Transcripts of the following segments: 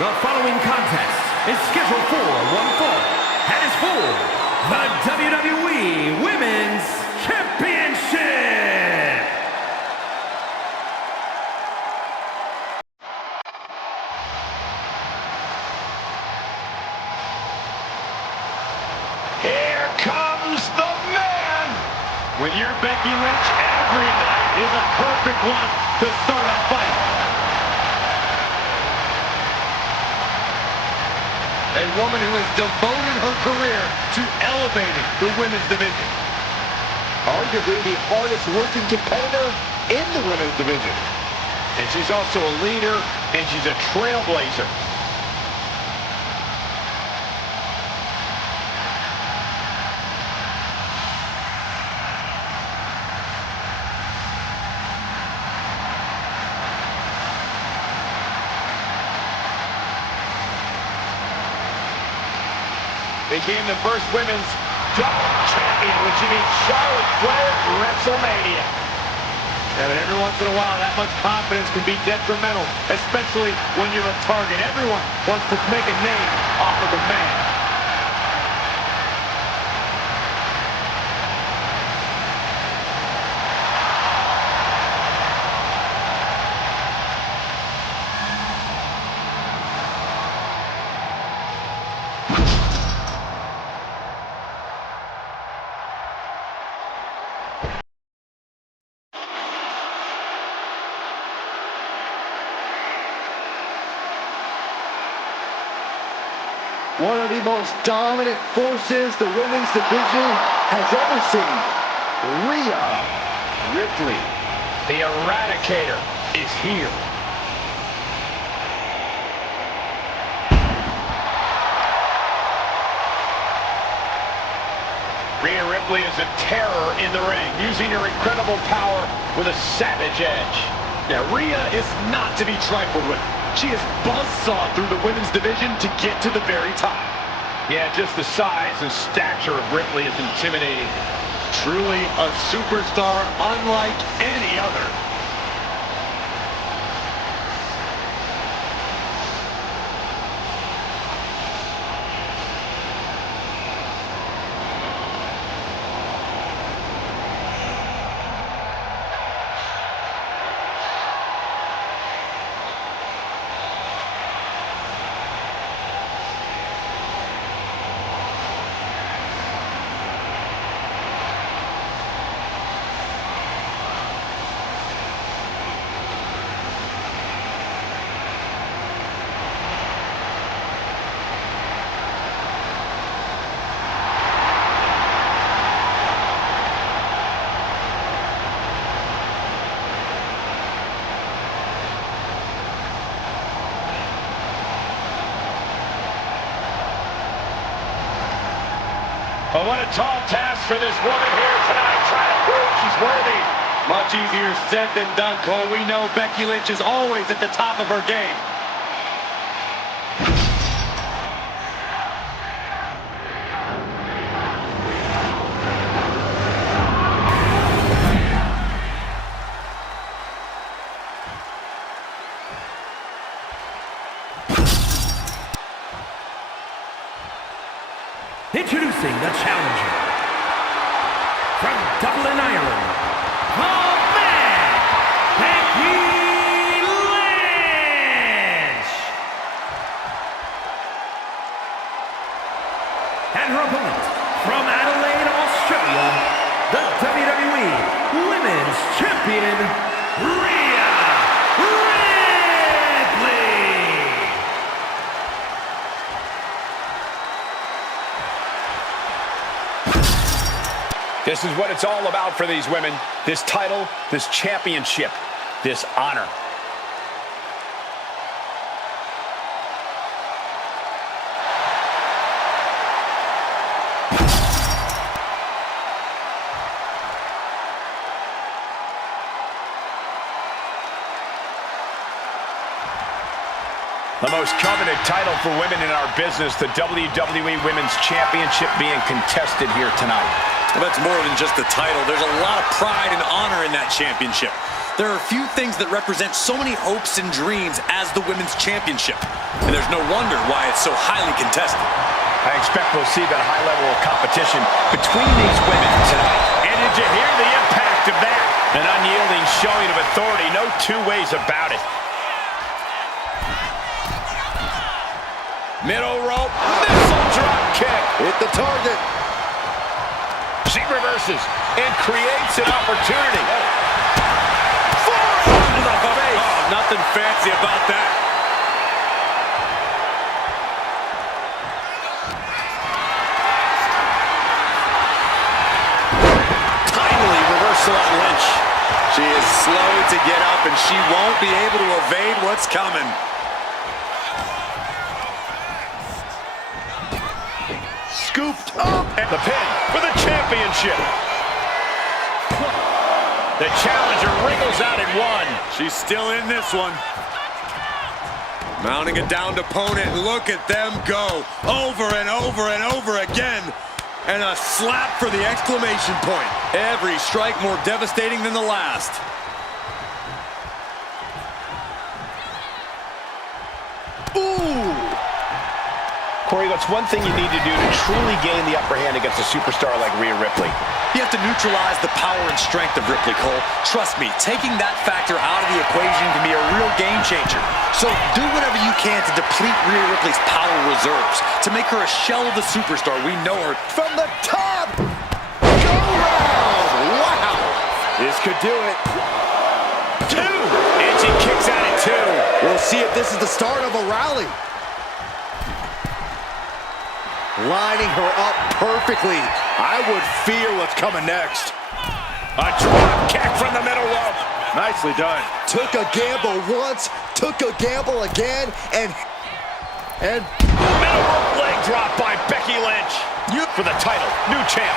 The following contest is scheduled for one fall and is for the WWE Women's Championship. Here comes the man! With your Becky Lynch, every night is a perfect one to start a fight. A woman who has devoted her career to elevating the women's division. Arguably the hardest working competitor in the women's division. And she's also a leader, and she's a trailblazer. Became the first women's double champion when she beat Charlotte Flair at WrestleMania. Yeah, but every once in a while, that much confidence can be detrimental, especially when you're a target. Everyone wants to make a name off of the man. One of the most dominant forces the women's division has ever seen. Rhea Ripley, the Eradicator, is here. Rhea Ripley is a terror in the ring, using her incredible power with a savage edge. Now, Rhea is not to be trifled with. She is buzzsawed through the women's division to get to the very top. Yeah, just the size and stature of Ripley is intimidating. Truly a superstar unlike any other. But what a tall task for this woman here tonight, trying to prove she's worthy. Much easier said than done, Cole. We know Becky Lynch is always at the top of her game. Introducing the challenger from Dublin, Ireland, the man, Becky Lynch. And her opponent from Adelaide, Australia, the WWE Women's Champion, Rhea Ripley. This is what it's all about for these women. This title, this championship, this honor. The most coveted title for women in our business, the WWE Women's Championship being contested here tonight. Well, that's more than just the title. There's a lot of pride and honor in that championship. There are few things that represent so many hopes and dreams as the Women's Championship. And there's no wonder why it's so highly contested. I expect we'll see that high level of competition between these women tonight. And did you hear the impact of that? An unyielding showing of authority, no two ways about it. Middle rope, missile drop kick. Hit the target. She reverses and creates an opportunity. Forearm to the face. Oh, nothing fancy about that. Timely reversal on Lynch. She is slow to get up, and she won't be able to evade what's coming. Scooped up and the pin for the championship. The challenger wriggles out at one. She's still in this one. Mounting a downed opponent. Look at them go. Over and over and over again. And a slap for the exclamation point. Every strike more devastating than the last. Ooh! Corey, what's one thing you need to do to truly gain the upper hand against a superstar like Rhea Ripley? You have to neutralize the power and strength of Ripley, Cole. Trust me, taking that factor out of the equation can be a real game changer. So do whatever you can to deplete Rhea Ripley's power reserves, to make her a shell of the superstar we know her. From the top. Go round. Wow. This could do it. Two! And she kicks out at two. We'll see if this is the start of a rally. Lining her up perfectly. I would fear what's coming next. A drop kick from the middle rope. Nicely done. Took a gamble once, took a gamble again, and middle rope leg drop by Becky Lynch. For the title, new champ.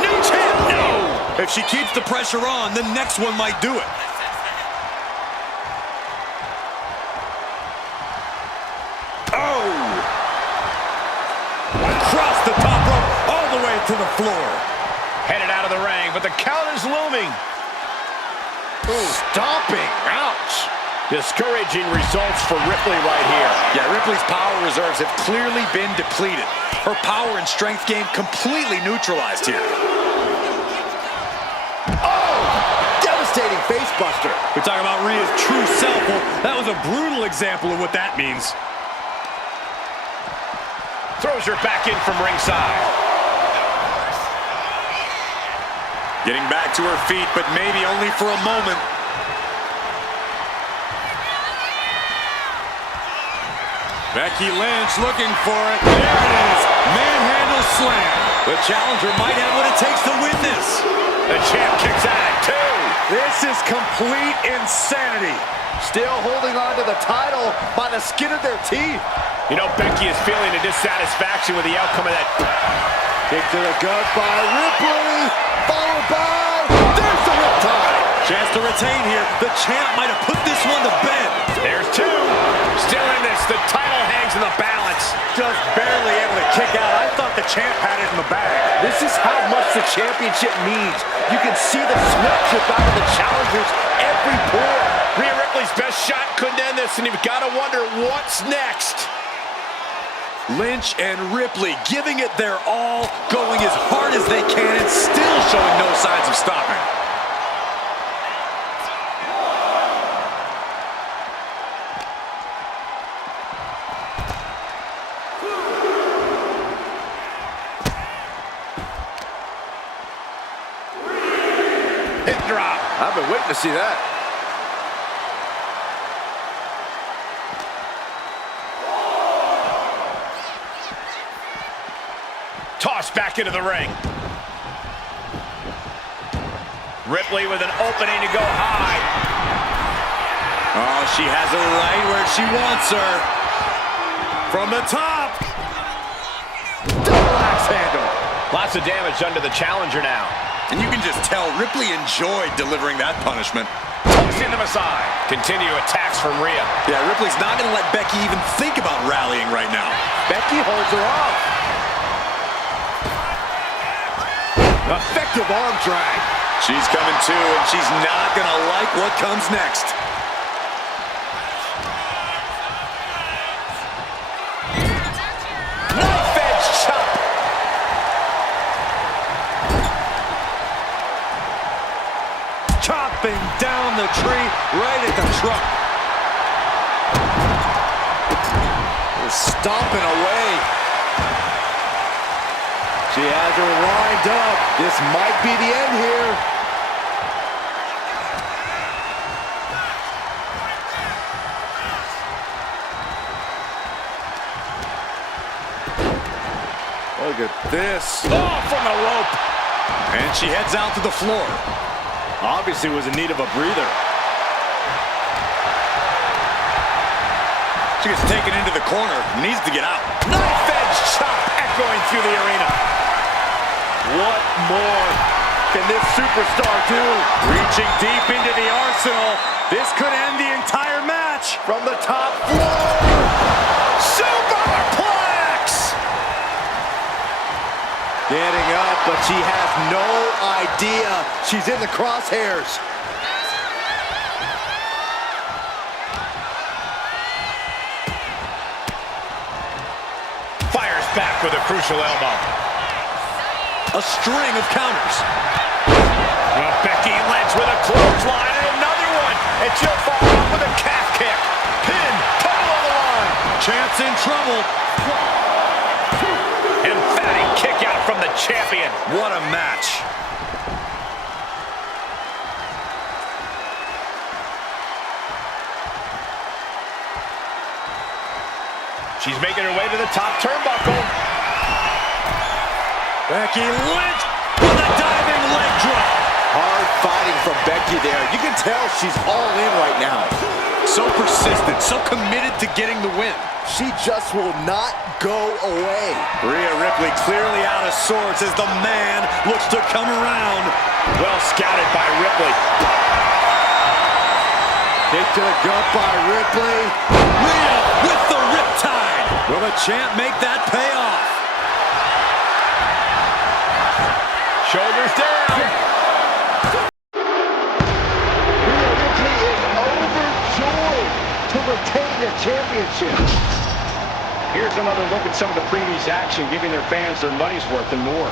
New champ, no! If she keeps the pressure on, the next one might do it. Across the top rope, all the way to the floor. Headed out of the ring, but the count is looming. ooh, stomping. Ouch. Discouraging results for Ripley right here. Yeah, Ripley's power reserves have clearly been depleted. Her power and strength game completely neutralized here. Oh, devastating face buster. We're talking about Rhea's true self. Well, that was a brutal example of what that means. Throws her back in from ringside. Getting back to her feet, but maybe only for a moment. Becky Lynch looking for it. There it is. Manhandle slam. The challenger might have what it takes to win this. The champ kicks out at two. This is complete insanity. Still holding on to the title by the skin of their teeth. You know, Becky is feeling a dissatisfaction with the outcome of that. Kick to the gut by Ripley, followed by, there's the riptide. Chance to retain here. The champ might have put this one to bed. There's two. Still in this. The title hangs in the balance. Just barely able to kick out. I thought the champ had it in the bag. This is how much the championship means. You can see the sweat drip out of the challengers every pore. Rhea Ripley's best shot couldn't end this, and you've got to wonder what's next. Lynch and Ripley giving it their all, going as hard as they can, and still showing no signs of stopping. Hip drop. I've been waiting to see that. Tossed back into the ring. Ripley with an opening to go high. Oh, she has her right where she wants her. From the top. Double axe handle. Lots of damage done to the challenger now. And you can just tell Ripley enjoyed delivering that punishment. Tossing them aside. Continue attacks from Rhea. Yeah, Ripley's not going to let Becky even think about rallying right now. Becky holds her off. Effective arm drag. She's coming too, and she's not going to like what comes next. Knife edge chop. Chopping down the tree right at the trunk. Stomping away. She has her lined up. This might be the end here. Look at this. Oh, from the rope. And she heads out to the floor. Obviously was in need of a breather. She gets taken into the corner, needs to get out. Knife edge chop echoing through the arena. What more can this superstar do? Reaching deep into the arsenal. This could end the entire match. From the top floor. Superplex! Getting up, but she has no idea she's in the crosshairs. Back with a crucial elbow. A string of counters. Becky Lynch with a clothesline and another one. And she'll follow up with a calf kick. Pin, title on the line. Champ's in trouble. Emphatic kick out from the champion. What a match. She's making her way to the top turnbuckle. Becky Lynch with a diving leg drop. Hard fighting from Becky there. You can tell she's all in right now. So persistent, so committed to getting the win. She just will not go away. Rhea Ripley clearly out of sorts as the man looks to come around. Well scouted by Ripley. Kick to the gut by Ripley. Rhea with the riptide. Will the champ make that pay off? Shoulders down. Rhea Ripley is overjoyed to retain the championship. Here's another look at some of the previous action, giving their fans their money's worth and more.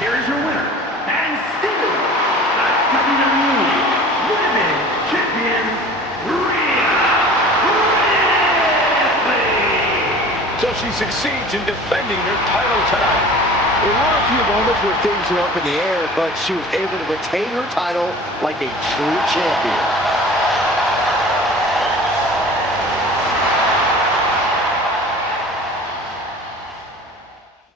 Here is your winner, and still the WWE Women's Champion, Rhea Ripley. So she succeeds in defending her title tonight. There were a few moments where things were up in the air, but she was able to retain her title like a true champion.